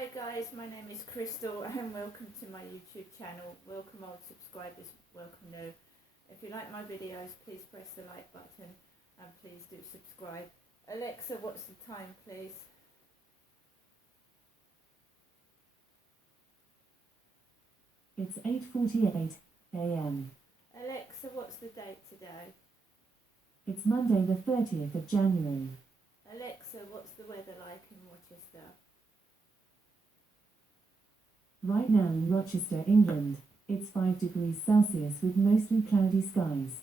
Hi guys, my name is Crystal and welcome to my YouTube channel. Welcome old subscribers, welcome new. If you like my videos, please press the like button and please do subscribe. Alexa, what's the time please? It's 8:48 a.m. Alexa, what's the date today? It's Monday the 30th of January. Alexa, what's the weather like in Rochester? Right now in Rochester, England, it's 5 degrees Celsius with mostly cloudy skies.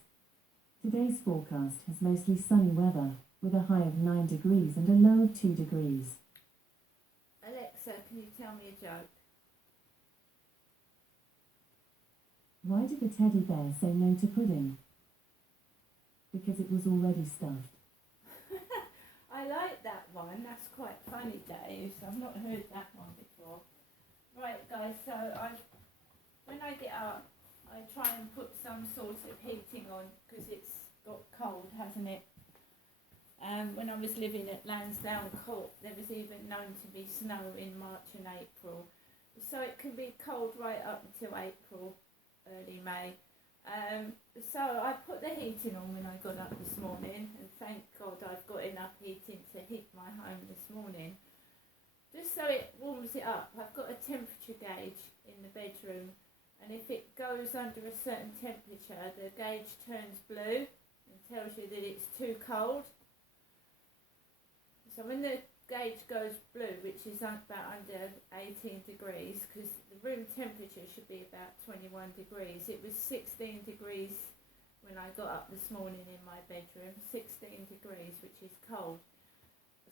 Today's forecast has mostly sunny weather, with a high of 9 degrees and a low of 2 degrees. Alexa, can you tell me a joke? Why did the teddy bear say no to pudding? Because it was already stuffed. I like that one, that's quite funny, Dave. I've not heard that one before. Right guys, so when I get up, I try and put some sort of heating on because it's got cold, hasn't it? When I was living at Lansdowne Court, there was even known to be snow in March and April. So it can be cold right up until April, early May. So I put the heating on when I got up this morning, and thank God I've got enough heating to heat my home this morning. Just so it warms it up, I've got a temperature gauge in the bedroom, and if it goes under a certain temperature, the gauge turns blue and tells you that it's too cold. So when the gauge goes blue, which is about under 18 degrees, because the room temperature should be about 21 degrees, it was 16 degrees when I got up this morning in my bedroom, 16 degrees, which is cold.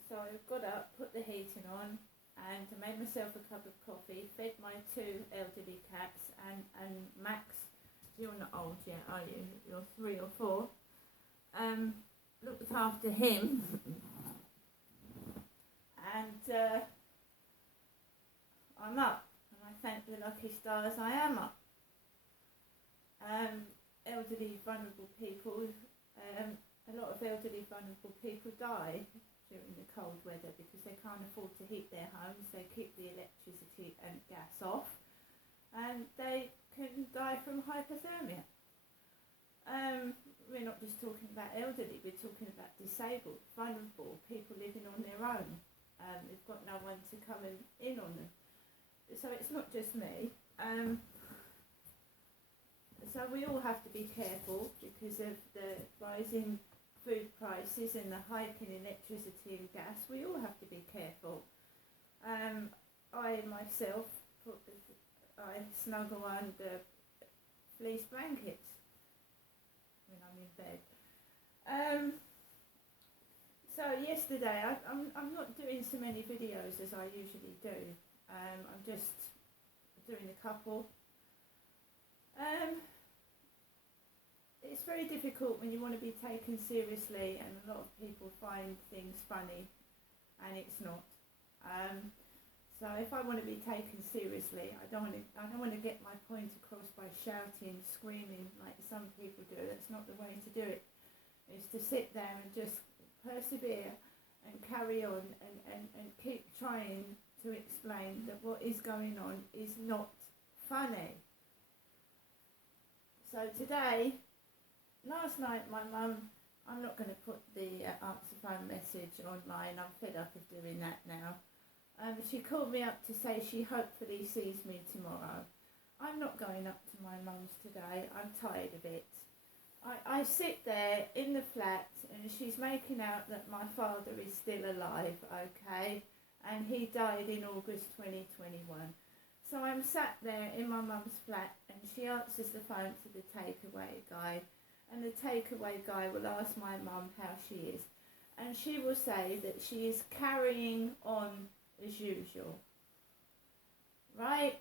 So I got up, put the heating on, and I made myself a cup of coffee, fed my two elderly cats, and Max, you're not old yet, are you? You're 3 or 4. Looked after him, and I'm up, and I thank the lucky stars I am up. Elderly, vulnerable people, a lot of elderly, vulnerable people die during the cold weather because they can't afford to heat their homes. They keep the electricity and gas off, and they can die from hypothermia. We're not just talking about elderly, we're talking about disabled, vulnerable, people living on their own. They've got no one to come in on them. So it's not just me. So we all have to be careful because of the rising food prices and the hike in electricity and gas. We all have to be careful. I myself, I snuggle under fleece blankets when I'm in bed. So yesterday, I'm not doing so many videos as I usually do. I'm just doing a couple. It's very difficult when you want to be taken seriously, and a lot of people find things funny, and it's not. So if I want to be taken seriously, I don't want to get my point across by shouting, screaming like some people do. That's not the way to do it. It's to sit there and just persevere and carry on and keep trying to explain that what is going on is not funny. So today, last night my mum, I'm not going to put the answer phone message online, I'm fed up of doing that now. She called me up to say she hopefully sees me tomorrow. I'm not going up to my mum's today, I'm tired of it. I sit there in the flat and she's making out that my father is still alive, okay, and he died in August 2021. So I'm sat there in my mum's flat and she answers the phone to the takeaway guy, and the takeaway guy will ask my mum how she is, and she will say that she is carrying on as usual, right?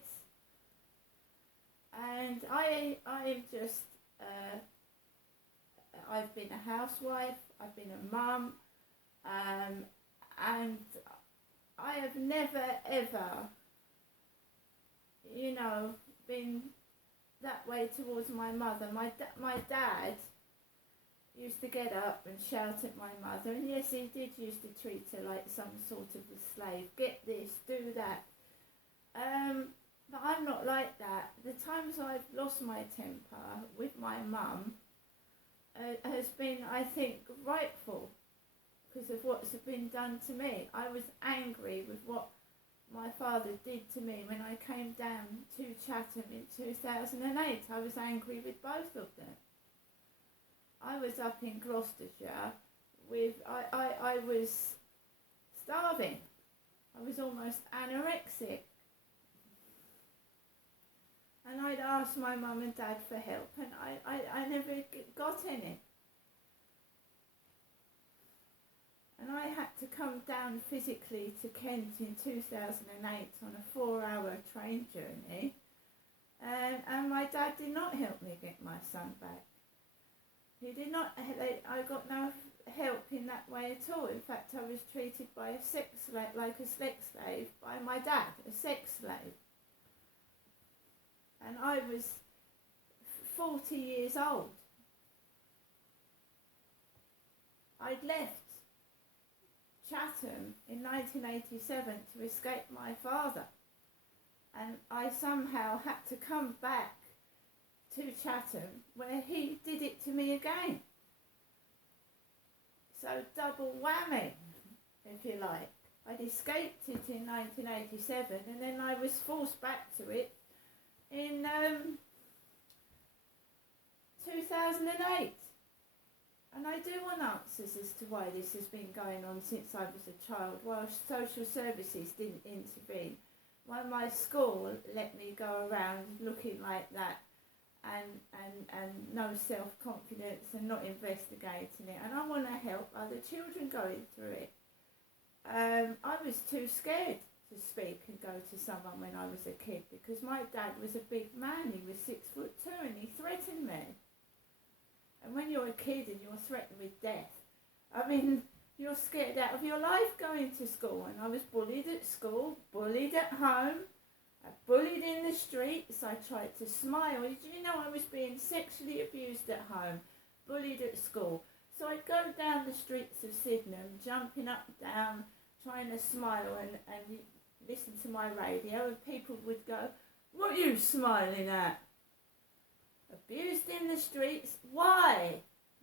And I'm just, I've been a housewife, I've been a mum, and I have never ever, been that way towards my mother. My dad used to get up and shout at my mother, and yes, he did used to treat her like some sort of a slave. Get this, do that. But I'm not like that. The times I've lost my temper with my mum has been, I think, rightful because of what's been done to me. I was angry with what my father did to me when I came down to Chatham in 2008. I was angry with both of them. I was up in Gloucestershire with, I was starving. I was almost anorexic. And I'd asked my mum and dad for help and I never got any. And I had to come down physically to Kent in 2008 on a 4-hour train journey. And my dad did not help me get my son back. He did not, I got no help in that way at all. In fact, I was treated by a sex slave, like a sex slave, by my dad, a sex slave. And I was 40 years old. I'd left Chatham in 1987 to escape my father. And I somehow had to come back to Chatham where he did it to me again. So double whammy, if you like. I'd escaped it in 1987 and then I was forced back to it in 2008. And I do want answers as to why this has been going on since I was a child, while social services didn't intervene. Why my school let me go around looking like that and no self-confidence and not investigating it. And I want to help other children going through it. I was too scared to speak and go to someone when I was a kid because my dad was a big man. He was 6'2" and he threatened me. And when you're a kid and you're threatened with death, I mean, you're scared out of your life going to school. And I was bullied at school, bullied at home, bullied in the streets. I tried to smile. Did you know I was being sexually abused at home, bullied at school? So I'd go down the streets of Sydenham, jumping up and down, trying to smile and listen to my radio, and people would go, "What are you smiling at?" Abused in the streets. Why?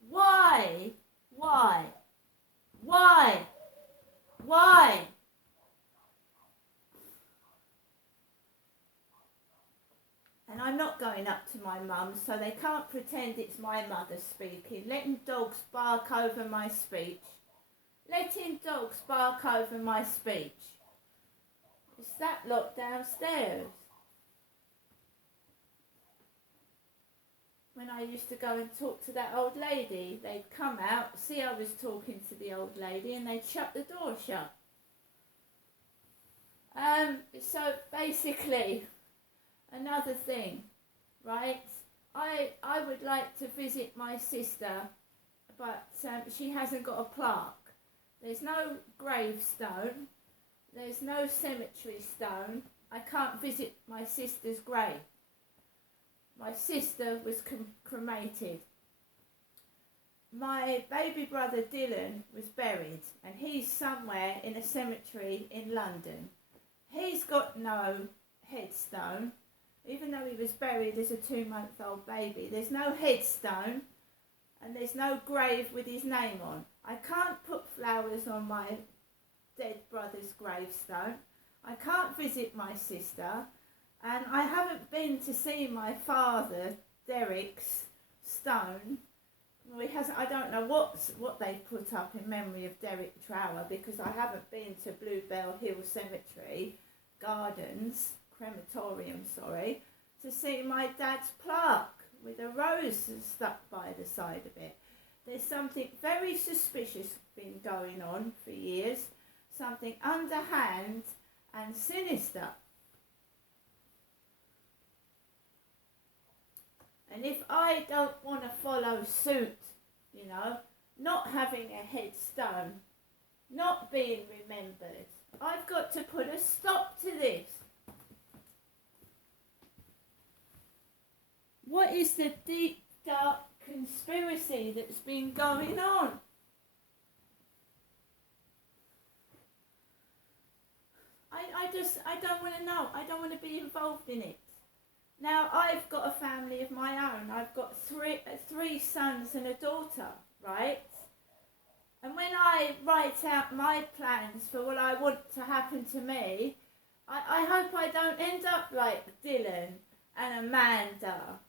Why? Why? Why? Why? And I'm not going up to my mum, so they can't pretend it's my mother speaking. Letting dogs bark over my speech. Letting dogs bark over my speech. It's that lot downstairs. When I used to go and talk to that old lady, they'd come out, see I was talking to the old lady, and they'd shut the door shut. So basically, another thing, right? I would like to visit my sister, but she hasn't got a plaque. There's no gravestone. There's no cemetery stone. I can't visit my sister's grave. My sister was cremated. My baby brother Dylan was buried, and he's somewhere in a cemetery in London. He's got no headstone, even though he was buried as a 2-month-old baby. There's no headstone, and there's no grave with his name on. I can't put flowers on my dead brother's gravestone. I can't visit my sister. And I haven't been to see my father, Derek's stone. Well, he hasn't. I don't know what they put up in memory of Derek Trower because I haven't been to Bluebell Hill Cemetery, crematorium, to see my dad's plaque with a rose stuck by the side of it. There's something very suspicious been going on for years, something underhand and sinister. And if I don't want to follow suit, you know, not having a headstone, not being remembered, I've got to put a stop to this. What is the deep, dark conspiracy that's been going on? I don't want to know. I don't want to be involved in it. Now, I've got a family of my own. I've got three sons and a daughter, right? And when I write out my plans for what I want to happen to me, I hope I don't end up like Dylan and Amanda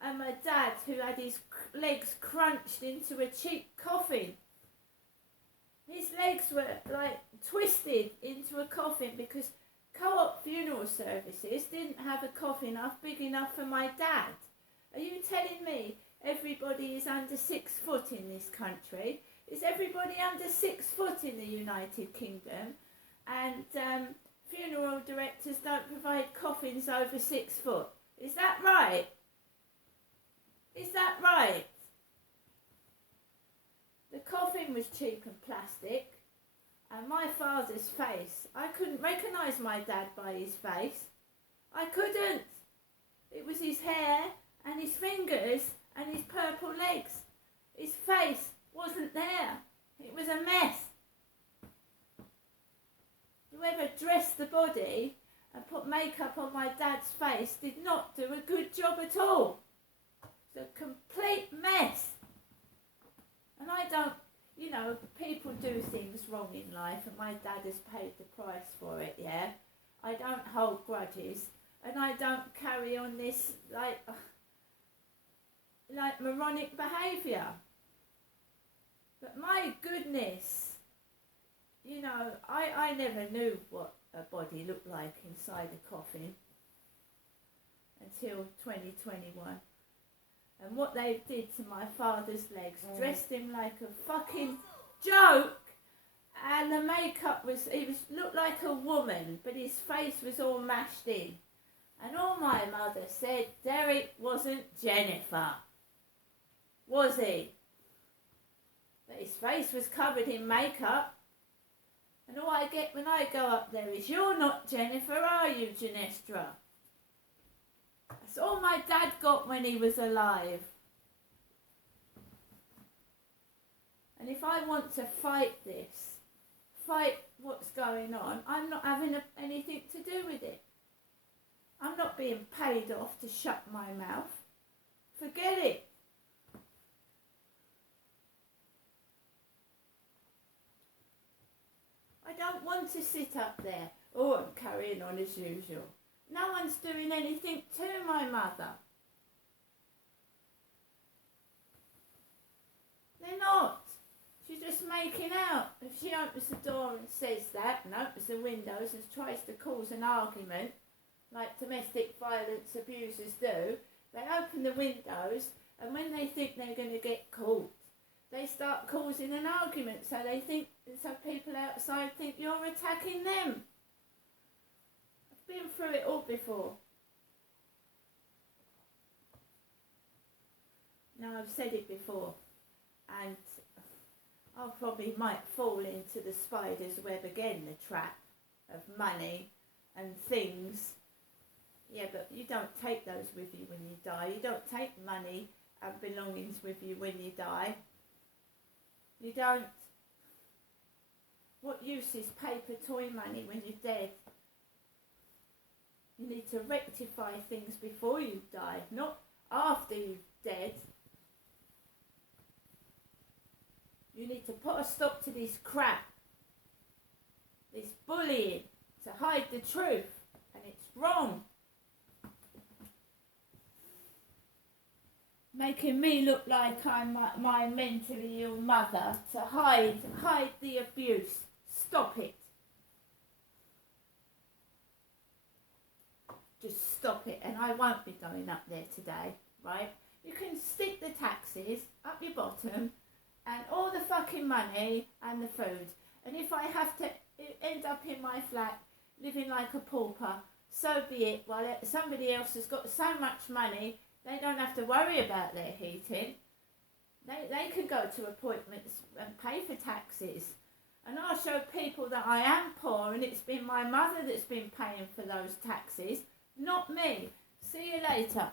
and my dad, who had his legs crunched into a cheap coffin. His legs were like twisted into a coffin because Co-op Funeral Services didn't have a coffin big enough for my dad. Are you telling me everybody is under 6 foot in this country? Is everybody under 6 foot in the United Kingdom? And funeral directors don't provide coffins over 6 foot. Is that right? Is that right? The coffin was cheap and plastic. And my father's face, I couldn't recognise my dad by his face. I couldn't. It was his hair and his fingers and his purple legs. His face wasn't there. It was a mess. Whoever dressed the body and put makeup on my dad's face did not do a good job at all. It's a complete mess. And I don't, you know, people do things wrong in life and my dad has paid the price for it, yeah? I don't hold grudges and I don't carry on this like moronic behaviour. But my goodness, you know, I never knew what a body looked like inside a coffin until 2021. And what they did to my father's legs, dressed him like a fucking joke. And the makeup looked like a woman, but his face was all mashed in. And all my mother said, Derek wasn't Jennifer, was he? But his face was covered in makeup. And all I get when I go up there is, you're not Jennifer, are you, Genestra? That's all my dad got when he was alive. And if I want to fight what's going on, I'm not having anything to do with it. I'm not being paid off to shut my mouth. Forget it. I don't want to sit up there. Oh, I'm carrying on as usual. No one's doing anything to my mother. They're not. She's just making out. If she opens the door and says that, and opens the windows and tries to cause an argument, like domestic violence abusers do, they open the windows, and when they think they're going to get caught, they start causing an argument, so people outside think you're attacking them. I've been through it all before. Now, I've said it before, and I probably might fall into the spider's web again, the trap of money and things. Yeah, but you don't take those with you when you die. You don't take money and belongings with you when you die. You don't. What use is paper toy money when you're dead? You need to rectify things before you die, not after you're dead. You need to put a stop to this crap, this bullying, to hide the truth, and it's wrong. Making me look like I'm my mentally ill mother, to hide the abuse. Stop it. Just stop it, and I won't be going up there today, right? You can stick the taxes up your bottom and all the fucking money and the food. And if I have to end up in my flat living like a pauper, so be it. While somebody else has got so much money, they don't have to worry about their heating. They can go to appointments and pay for taxes. And I'll show people that I am poor and it's been my mother that's been paying for those taxes, not me. See you later.